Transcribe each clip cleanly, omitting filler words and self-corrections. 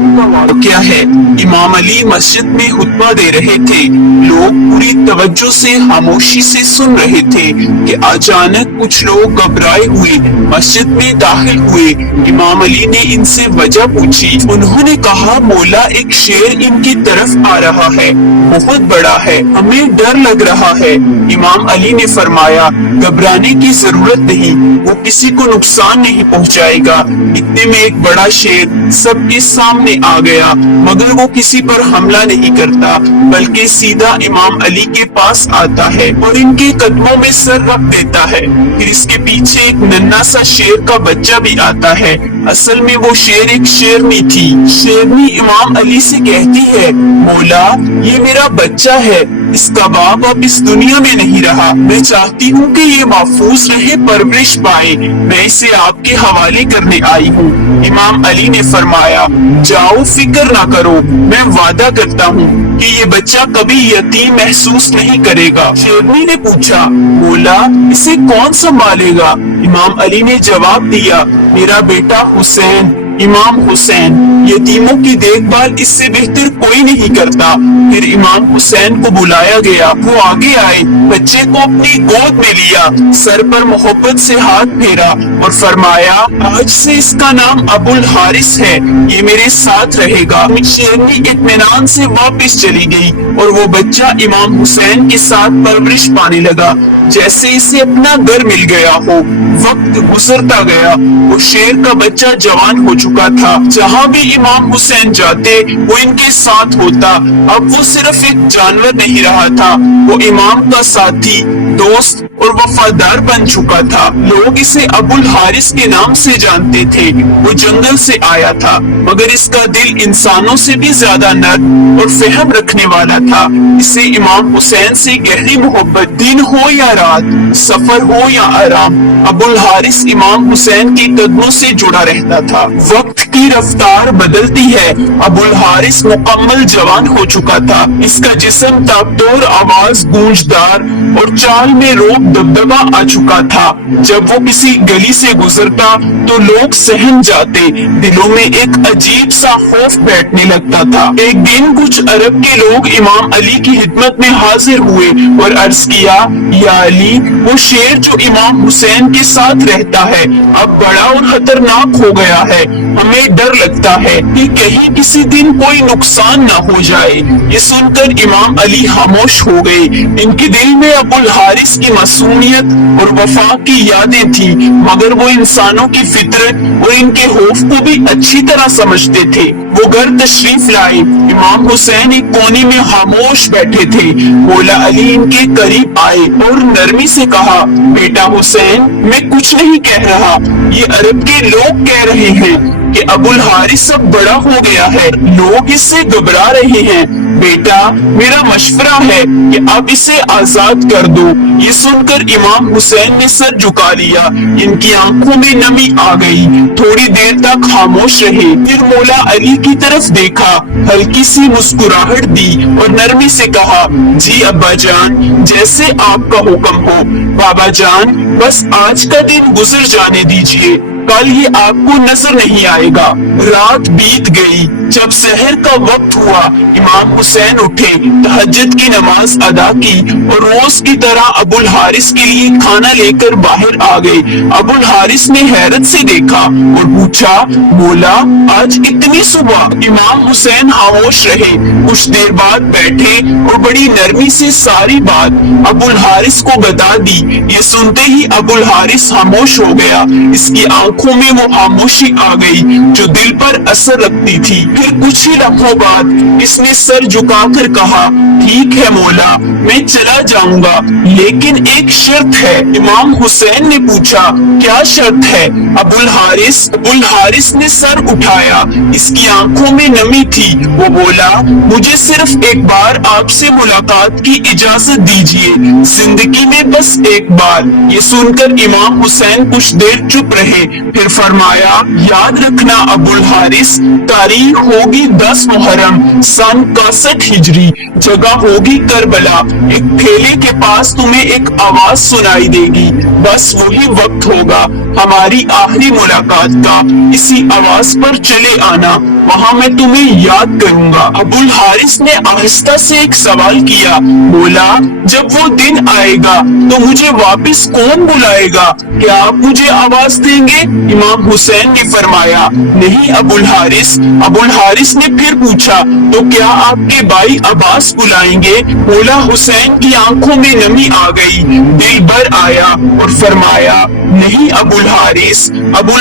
हुसैन का वाक़या है। इमाम अली मस्जिद में खुतबा दे रहे थे। लोग पूरी तवज्जो से खामोशी से सुन रहे थे कि अचानक कुछ लोग घबराए हुए मस्जिद में दाखिल हुए। इमाम अली ने इनसे वजह पूछी। उन्होंने कहा, मौला एक शेर इनकी तरफ आ रहा है, बहुत बड़ा है, हमें डर लग रहा है। इमाम अली ने फरमाया, घबराने की जरूरत नहीं, वो किसी को नुकसान नहीं पहुंचाएगा। इतने में एक बड़ा शेर सबके सामने आ गया, मगर वो किसी पर हमला नहीं करता, बल्कि सीधा इमाम अली के पास आता है और इनके कदमों में सर रख देता है। फिर इसके पीछे एक नन्हा सा शेर का बच्चा भी आता है। असल में वो शेर एक शेरनी थी। शेरनी इमाम अली से कहती है, मौला ये मेरा बच्चा है, इसका बाप अब इस दुनिया में नहीं रहा। मैं चाहती हूँ कि ये महफूज रहे, परवरिश पाए। मैं इसे आपके हवाले करने आई हूँ। इमाम अली ने फरमाया, जाओ, फिक्र ना करो, मैं वादा करता हूँ कि ये बच्चा कभी यतीम महसूस नहीं करेगा। शेरनी ने पूछा, मौला इसे कौन संभालेगा? इमाम अली ने जवाब दिया, मेरा बेटा हुसैन, इमाम हुसैन। यतीमों की देखभाल इससे बेहतर कोई नहीं करता। फिर इमाम हुसैन को बुलाया गया। वो आगे आए, बच्चे को अपनी गोद में लिया, सर पर मोहब्बत से हाथ फेरा और फरमाया, आज से इसका नाम अबुल हारिस है, ये मेरे साथ रहेगा। शेरनी इत्मीनान से वापस चली गई और वो बच्चा इमाम हुसैन के साथ परवरिश पाने लगा, जैसे इसे अपना घर मिल गया हो। वक्त गुजरता गया, वो शेर का बच्चा जवान हो चुका था। जहाँ भी इमाम हुसैन जाते वो इनके साथ होता। अब वो सिर्फ एक जानवर नहीं रहा था, वो इमाम का साथी, दोस्त और वफादार बन चुका था। लोग इसे अबुल हारिस के नाम से जानते थे। वो जंगल से आया था, मगर इसका दिल इंसानों से भी ज्यादा नर्म और फहम रखने वाला था। इसे इमाम हुसैन से गहरी मोहब्बत, दिन हो या रात, सफर हो या आराम, अबुल हारिस इमाम हुसैन के कदमों से जुड़ा रहता था। वक्त की रफ्तार बदलती है। अबुल हारिस मुकम्मल जवान हो चुका था। इसका जिस्म ताबतोर, आवाज गूंजदार और चाल में रोब दबदबा आ चुका था। जब वो किसी गली से गुजरता तो लोग सहम जाते, दिलों में एक अजीब सा खौफ बैठने लगता था। एक दिन कुछ अरब के लोग इमाम अली की खिदमत में हाजिर हुए और अर्ज किया, या अली, वो शेर जो इमाम हुसैन के साथ रहता है अब बड़ा और खतरनाक हो गया है। हमें डर लगता है कि कहीं किसी दिन कोई नुकसान न हो जाए। ये सुनकर इमाम अली खामोश हो गए। इनके दिल में अबुल हारिस की मासूमियत और वफा की यादें थी, मगर वो इंसानों की फितरत और इनके खौफ को भी अच्छी तरह समझते थे। वो घर तशरीफ लाए। इमाम हुसैन एक कोने में खामोश बैठे थे। मौला अली इनके करीब आए और नरमी से कहा, बेटा हुसैन, मैं कुछ नहीं कह रहा, ये अरब के लोग कह रहे हैं कि अबुल हारिस अब बड़ा हो गया है, लोग इससे घबरा रहे हैं। बेटा, मेरा मशवरा है कि अब इसे आजाद कर दो। ये सुनकर इमाम हुसैन ने सर झुका लिया। इनकी आंखों में नमी आ गई। थोड़ी देर तक खामोश रहे, फिर मौला अली की तरफ देखा, हल्की सी मुस्कुराहट दी और नरमी से कहा, जी अब्बा जान, जैसे आपका हुक्म हो। बाबा जान, बस आज का दिन गुजर जाने दीजिए, कल ये आपको नजर नहीं आएगा। रात बीत गई। जब सहर का वक्त हुआ, इमाम हुसैन उठे, तहज्जुद की नमाज अदा की और रोज की तरह अबुल हारिस के लिए खाना लेकर बाहर आ गए। अबुल हारिस ने हैरत से देखा और पूछा, मौला, आज इतनी सुबह? इमाम हुसैन खामोश रहे। कुछ देर बाद बैठे और बड़ी नरमी से सारी बात अबुल हारिस को बता दी। ये सुनते ही अबुल हारिस खामोश हो गया। इसकी आंखों में वो खामोशी आ गई जो दिल पर असर रखती थी। फिर कुछ ही लम्हों बाद इसने सर झुकाकर कहा, ठीक है मौला, मैं चला जाऊंगा, लेकिन एक शर्त है। इमाम हुसैन ने पूछा, क्या शर्त है? अबुल हारिस ने सर उठाया। इसकी आंखों में नमी थी। वो बोला, मुझे सिर्फ एक बार आपसे मुलाकात की इजाजत दीजिए, जिंदगी में बस एक बार। ये सुनकर इमाम हुसैन कुछ देर चुप रहे। پھر فرمایا یاد رکھنا ابوال حارث تاریخ ہوگی 10 محرم سن 61 ہجری جگہ ہوگی کربلا ایک ٹھیلے کے پاس تمہیں ایک آواز سنائی دے گی بس وہی وقت ہوگا ہماری آخری ملاقات کا اسی آواز پر چلے آنا وہاں میں تمہیں یاد کروں گا ابوال حارث نے آہستہ سے ایک سوال کیا بولا جب وہ دن آئے گا تو مجھے واپس کون بلائے گا کیا آپ مجھے آواز دیں گے امام حسین نے فرمایا نہیں ابوال حارث نے پھر پوچھا تو کیا آپ کے بھائی عباس بلائیں گے بولا حسین کی آنکھوں میں نمی آ گئی دل بھر آیا اور فرمایا نہیں ابوال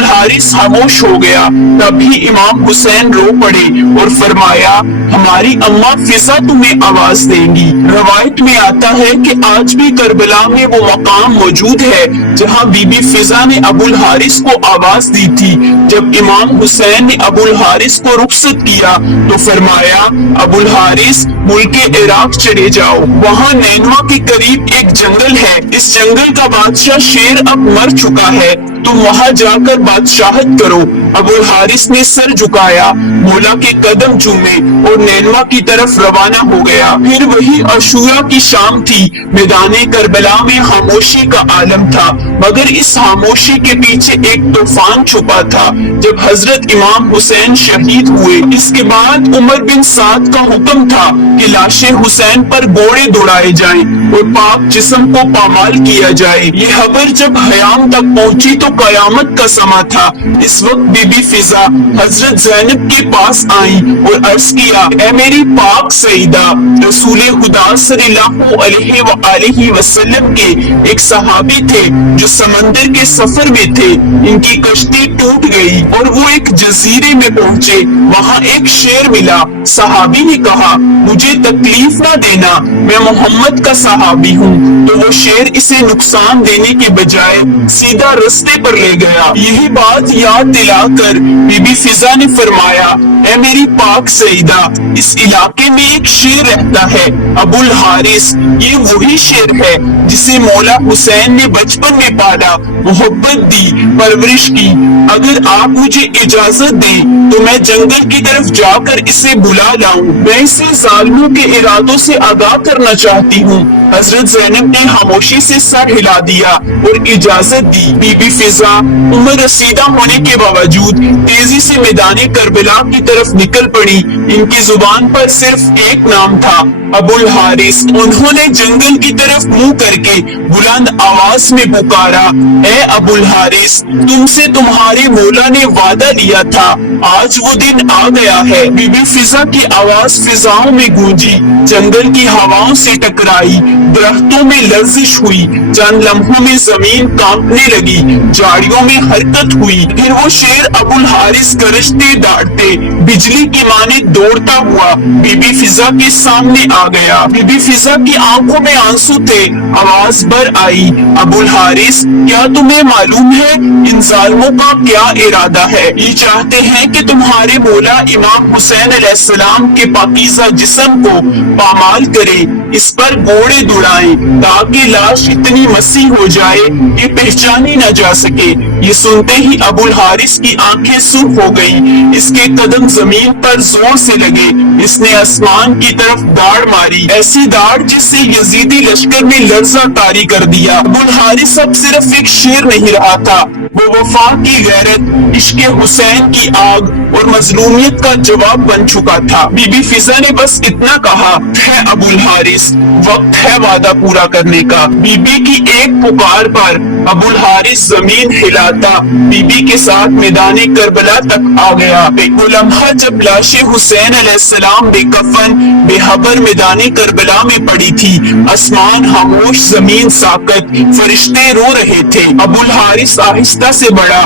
حارث خاموش ہو گیا تبھی امام حسین رو پڑے اور فرمایا ہماری اماں فضا تمہیں آواز دیں گی روایت میں آتا ہے کہ آج بھی کربلا میں وہ مقام موجود ہے جہاں بی بی فضا نے ابوال حارث کو آواز دی تھی جب امام حسین نے ابوال حارث کو رخصت کیا تو فرمایا ابوال حارث ملک عراق چلے جاؤ وہاں نینوا کے قریب ایک جنگل ہے اس جنگل کا بادشاہ شیر اب مر چکا ہے تم وہاں جا کر بادشاہت کرو ابوال حارث نے سر جھکایا مولا کے قدم چومے اور نینوا کی طرف روانہ ہو گیا پھر وہی عاشورہ کی شام تھی میدان کربلا میں خاموشی کا عالم تھا مگر اس خاموشی کے پیچھے ایک طوفان چھپا تھا جب حضرت امام حسین شہید ہوئے اس کے بعد عمر بن سعد کا حکم تھا کہ لاش حسین پر گھوڑے دوڑائے جائیں اور پاک جسم کو پامال کیا جائے یہ خبر جب حیام تک پہنچی تو قیامت کا سما تھا اس وقت بی بی فضا حضرت زینب کے پاس آئیں اور عرض کیا اے میری پاک سیدہ رسول خدا صلی اللہ علیہ وآلہ وسلم کے ایک صحابی تھے جو سمندر کے سفر میں تھے ان کی کشتی ٹوٹ گئی اور وہ ایک جزیرے میں پہنچے وہاں ایک شیر ملا صحابی نے کہا مجھے تکلیف نہ دینا میں محمد کا صحابی ہوں تو وہ شیر اسے نقصان دینے کے بجائے سیدھا رستے پر لے گیا یہی بات یاد دلا کر بی بی فضا نے فرمایا اے میری پاک سیدہ اس علاقے میں ایک شیر رہتا ہے ابوال حارث یہ وہی شیر ہے جسے مولا حسین نے بچپن میں پالا محبت دی پرورش کی اگر آپ مجھے اجازت دیں تو میں جنگل کی طرف جا کر اسے بلا لاؤں میں اسے ظالموں کے ارادوں سے آگاہ کرنا چاہتی ہوں حضرت زینب نے خاموشی سے سر ہلا دیا اور اجازت دی بی بی فضا عمر رسیدہ ہونے کے باوجود تیزی سے میدان کربلا کی طرف نکل پڑی ان کی زبان پر صرف ایک نام تھا ابوال حارث انہوں نے جنگل کی طرف منہ کر کے بلند آواز میں پکارا اے ابوال حارث تم سے تمہارے مولا نے وعدہ لیا تھا آج وہ دن آ گیا ہے بی بی فضا کی آواز فضاؤں میں گونجی جنگل کی ہواؤں سے ٹکرائی درختوں میں لرزش ہوئی چند لمحوں میں زمین کانپنے لگی جھاڑیوں میں حرکت ہوئی پھر وہ شیر ابوال حارث گرجتے ڈانٹتے بجلی کی مانند دوڑتا ہوا بی بی فضا کے سامنے آ گیا بی بی فضا کی آنکھوں میں آنسو تھے آواز بھر آئی ابوال حارث کیا تمہیں معلوم ہے ان ظالموں کا کیا ارادہ ہے یہ چاہتے ہیں کہ تمہارے مولا امام حسین علیہ السلام کے پاکیزہ جسم کو پامال کرے اس پر گھوڑے دوڑائیں تاکہ لاش اتنی مسیح ہو جائے کہ پہچانی نہ جا سکے یہ سنتے ہی ابوال حارث کی آنکھیں سرخ ہو گئیں اس کے قدم زمین پر زور سے لگے اس نے آسمان کی طرف داڑ ماری ایسی داڑ جس سے یزیدی لشکر نے لرزہ طاری کر دیا ابوال حارث اب صرف ایک شیر نہیں رہا تھا وہ وفا کی غیرت عشق حسین کی آگ اور مظلومیت کا جواب بن چکا تھا بی بی فضا نے بس اتنا کہا ہے ابوال حارث وقت ہے وعدہ پورا کرنے کا بی بی کی ایک پکار پر ابوال حارث زمین ہلاتا بی بی کے ساتھ میدان کربلا تک آ گیا وہ لمحہ جب لاش حسین علیہ السلام بے کفن بے خبر میدان کربلا میں پڑی تھی آسمان خاموش زمین ساکت فرشتے رو رہے تھے ابوال حارث آہستہ سے بڑا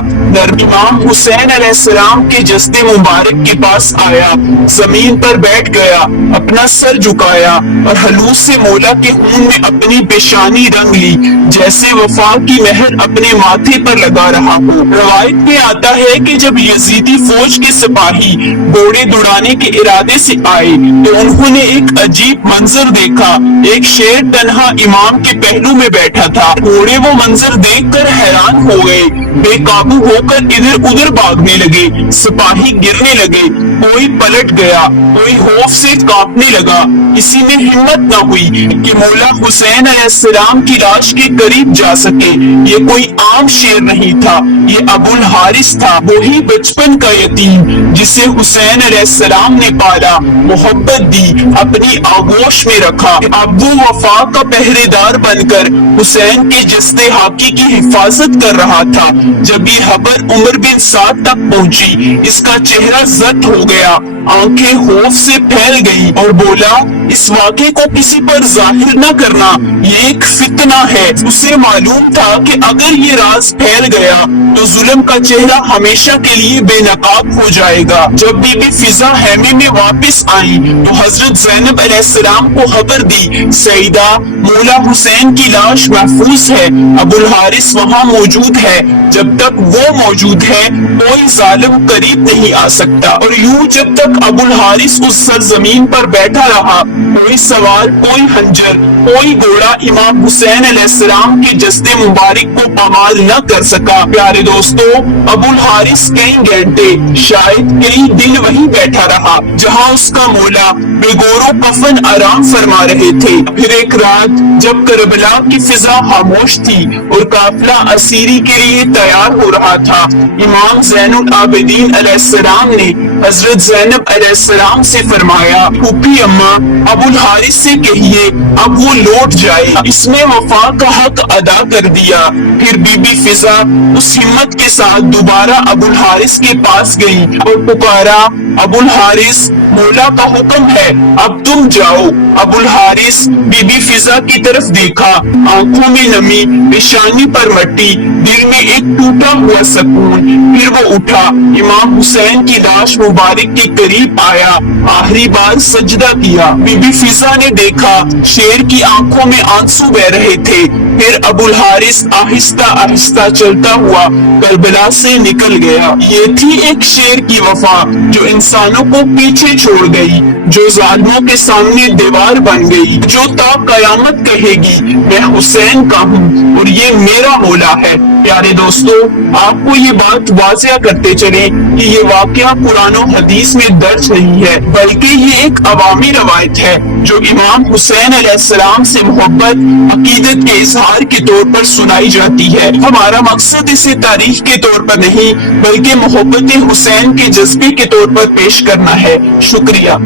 امام حسین علیہ السلام کے جسد जस्ते मुबारक के पास आया, जमीन पर बैठ गया, अपना सर झुकाया और हलूस से मौला के खून में अपनी पेशानी रंग ली, जैसे वफा की मेहर अपने माथे पर लगा रहा हो। रवायत में आता है कि जब यजीदी फौज के सिपाही घोड़े दौड़ाने के इरादे से आए तो उन्होंने एक अजीब मंजर देखा। एक शेर तन्हा इमाम के पहलू में बैठा था। घोड़े वो मंजर देखकर हैरान हो गए, बेकाबू होकर इधर उधर भागने लगे, सिपाही गिरने लगे, कोई पलट गया, कोई खौफ से कांपने लगा। किसी में हिम्मत न हुई कि मौला हुसैन अलैहिस्सलाम की लाश के करीब जा सके। ये कोई आम शेर नहीं था, ये अबुल हारिस था, वही बचपन का यतीम जिसे हुसैन अलैहिस्सलाम ने पाला, मोहब्बत दी, अपनी आगोश में रखा। अब वो वफा का पहरेदार बनकर हुसैन के जस्ते हाकी की हिफाजत कर रहा था। जब ये खबर उमर बिन साद तक पहुंची, इसका चेहरा जद हो गया, आंखें खौफ से फैल गई और बोला, इस वाक़े को किसी पर जाहिर न करना, ये एक फितना है। उसे मालूम था कि अगर ये राज फैल गया तो जुल्म का चेहरा हमेशा के लिए बेनकाब हो जाएगा। जब बीबी फिजा हैमे में वापस आई तो हजरत ज़ैनब अलैहिस्सलाम को खबर दी, सईदा मौला हुसैन की लाश महफूज है, अबुल हारिस वहाँ मौजूद है। जब तक वो मौजूद है कोई जालिम करीब नहीं आ सकता। और यूं जब तक अबुल हारिस उस सरजमीन पर बैठा रहा, कोई सवार, कोई हंजर, कोई घोड़ा इमाम हुसैन अलैहिस्सलाम के जस्ते मुबारक को पामाल न कर सका। प्यारे दोस्तों, अबुल हारिस कई घंटे, शायद कई दिन वहीं बैठा रहा जहां उसका मौला बेगोरो कफन आराम फरमा रहे थे। फिर एक रात जब करबला की फिजा खामोश थी और काफिला असीरी के लिए तैयार हो रहा था, इमाम ज़ैनुल आबिदीन अलैहिस्सलाम ने हजरत ज़ैनब अलैहिस्सलाम से फरमाया, फूफी अम्मा, अबुल हारिस से कहिए अब वो लौट जाए। इसने वफा का हक अदा कर दिया। फिर बीबी फिजा उस हिम्मत के साथ दोबारा अबुल हारिस के पास गई और पुकारा, अबुल हारिस, मौला का हुक्म है, अब तुम जाओ। अबुल हारिस बीबी फिजा की तरफ देखा, आंखों में नमी, पेशानी पर मट्टी, दिल में एक टूटा हुआ सुकून। फिर वो उठा, इमाम हुसैन की लाश मुबारक के करीब आया, आखिरी बार सजदा किया। बीबी फिजा ने देखा शेर की आंखों में आंसू बह रहे थे। फिर अबुल हारिस आहिस्ता आहिस्ता चलता हुआ करबला से निकल गया। ये थी एक शेर की वफा जो इंसानों को पीछे छोड़ गई, जो जालिमों के सामने दीवार बन गई, जो ता कयामत कहेगी, मैं हुसैन का हूँ और ये मेरा मौला है। प्यारे दोस्तों, आपको ये बात वाज़िया करते चले कि ये वाकया कुरान और हदीस में दर्ज नहीं है, बल्कि ये एक अवामी रवायत है जो इमाम हुसैन अलैहिस्सलाम से मोहब्बत, अकीदत के इजहार के तौर पर सुनाई जाती है। हमारा मकसद इसे तारीख के तौर पर नहीं बल्कि मोहब्बत हुसैन के जज्बे के तौर पर पेश करना है। शुक्रिया।